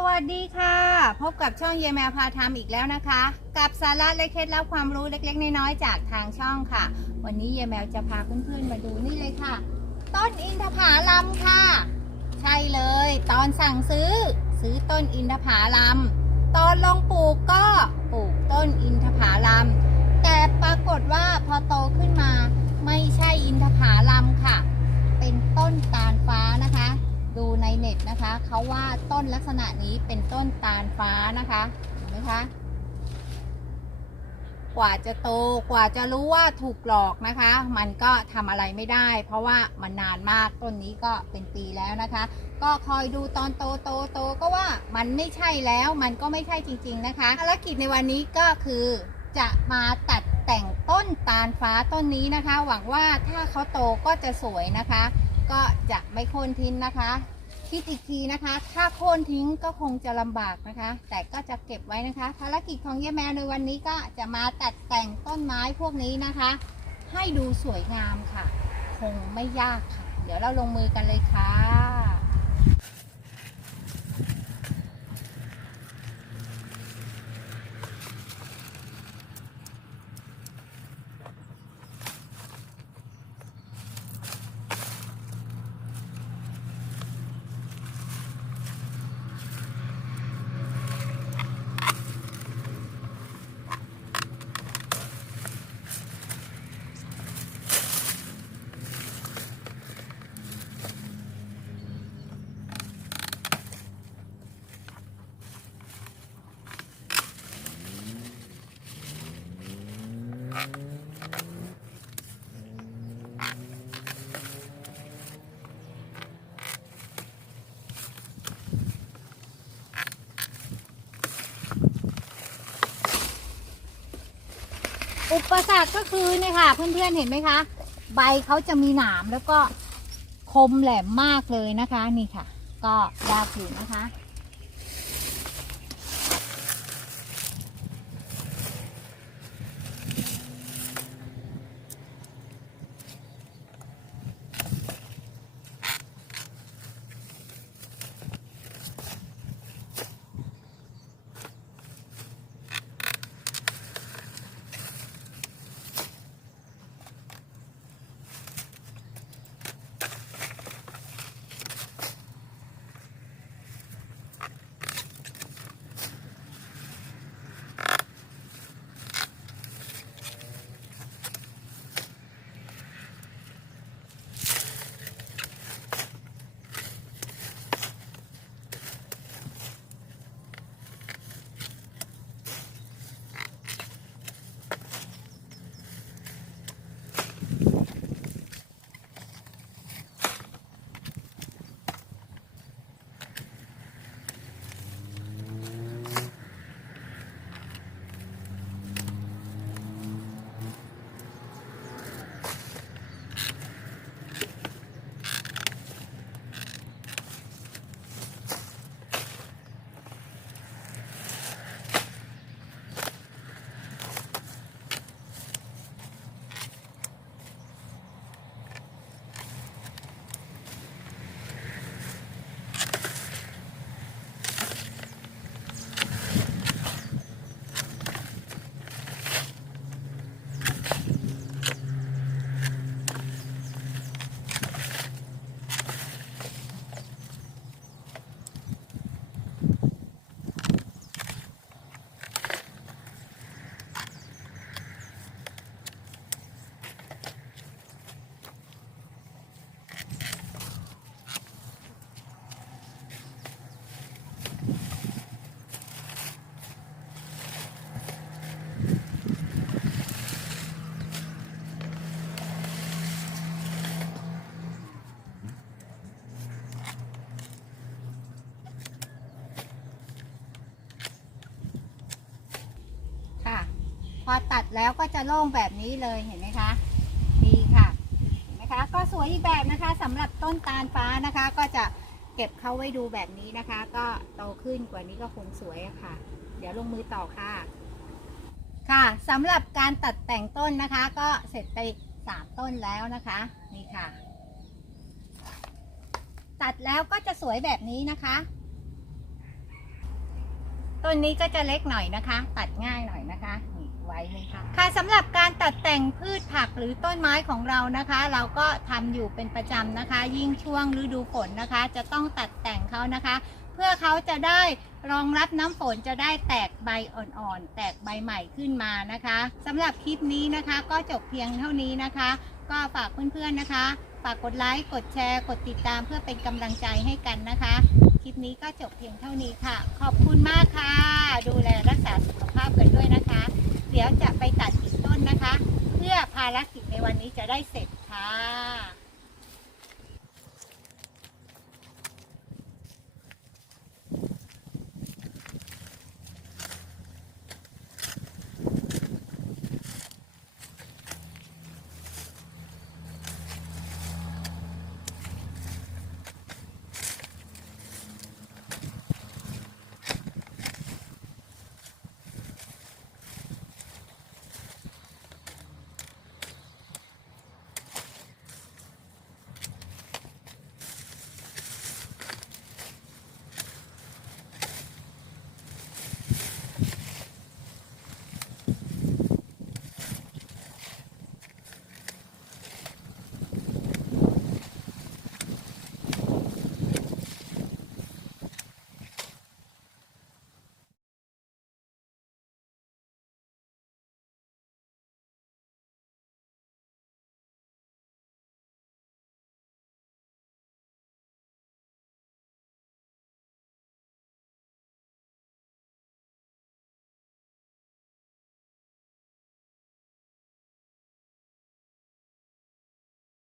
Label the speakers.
Speaker 1: สวัสดีค่ะ พบกับช่องเยแมวพาทำอีกแล้วนะคะ กับสาระและเคล็ดลับความรู้เล็กๆ น้อยๆจากทางช่องค่ะ วันนี้เยแมวจะพาเพื่อนๆมาดูนี่เลยค่ะ ต้นอินทผลัมค่ะ ใช่เลย ตอนสั่งซื้อ ซื้อต้นอินทผลัมตอนลงปลูกก็ปลูกต้นอินทผลัมแต่ปรากฏว่าพอโตขึ้นมาไม่ใช่อินทผลัมค่ะ เป็นต้นตา ดูในเน็ตนะคะเขาว่าต้นลักษณะนี้เป็นต้นตาลฟ้านะคะเห็นไหมคะกว่าจะโตกว่าจะรู้ว่าถูกหลอกนะคะ มันก็ทำอะไรไม่ได้ เพราะว่ามันนานมากต้นนี้ก็เป็นปีแล้วนะคะ ก็คอยดูตอนโตโตโตก็ว่ามันไม่ใช่แล้วมันก็ไม่ใช่จริง ๆนะคะภารกิจในวันนี้ก็คือจะมาตัดแต่งต้นตาลฟ้าต้นนี้นะคะ หวังว่าถ้าเขาโตก็จะสวยนะคะ ก็จะไม่โค่นทิ้งนะคะ คิดอีกทีนะคะ ถ้าโค่นทิ้งก็คงจะลำบากนะคะ แต่ก็จะเก็บไว้นะคะ ภารกิจของเย่แมวในวันนี้ก็จะมาตัดแต่งต้นไม้พวกนี้นะคะ ให้ดูสวยงามค่ะ คงไม่ยากค่ะ เดี๋ยวเราลงมือกันเลยค่ะ อุปสรรคก็คือเนี่ยค่ะ เพื่อนๆเห็นไหมคะ ใบเขาจะมีหนามแล้วก็คมแหลมมากเลยนะคะ นี่ค่ะ ก็ยากอยู่นะคะค่ะ อตัดแล้วก็จะโล่งแบบนี้เลยเห็นไหมคะดีค่ะเห็นไหมคะ ก็สวยอีกแบบนะคะสำหรับต้นตาลฟ้านะคะ ก็จะเก็บเข้าไว้ดูแบบนี้นะคะ ก็โตขึ้นกว่านี้ก็คงสวยะค่ะ เดี๋ยวลงมือต่อค่ะ ค่ะสำหรับการตัดแต่งต้นนะคะ ก็เสร็จไปสามต้นแล้วนะคะนี่ค่ะ ตัดแล้วก็จะสวยแบบนี้นะคะต้นนี้ก็จะเล็กหน่อยนะคะ ตัดง่ายหน่อยนะคะ ไว้เลยค่ะค่ะสำหรับการตัดแต่งพืชผักหรือต้นไม้ของเรานะคะ เราก็ทำอยู่เป็นประจำนะคะ ยิ่งช่วงฤดูฝนนะคะ จะต้องตัดแต่งเขานะคะ เพื่อเขาจะได้รองรับน้ำฝนจะได้แตกใบอ่อนๆ แตกใบใหม่ขึ้นมานะคะสำหรับคลิปนี้นะคะ ก็จบเพียงเท่านี้นะคะ ก็ฝากเพื่อนๆนะคะ ฝากกดไลค์กดแชร์ กดติดตามเพื่อเป็นกำลังใจให้กันนะคะ คลิปนี้ก็จบเพียงเท่านี้ค่ะ ขอบคุณมากค่ะดูารกิจในวันนี้จะได้เสร็จค่ะ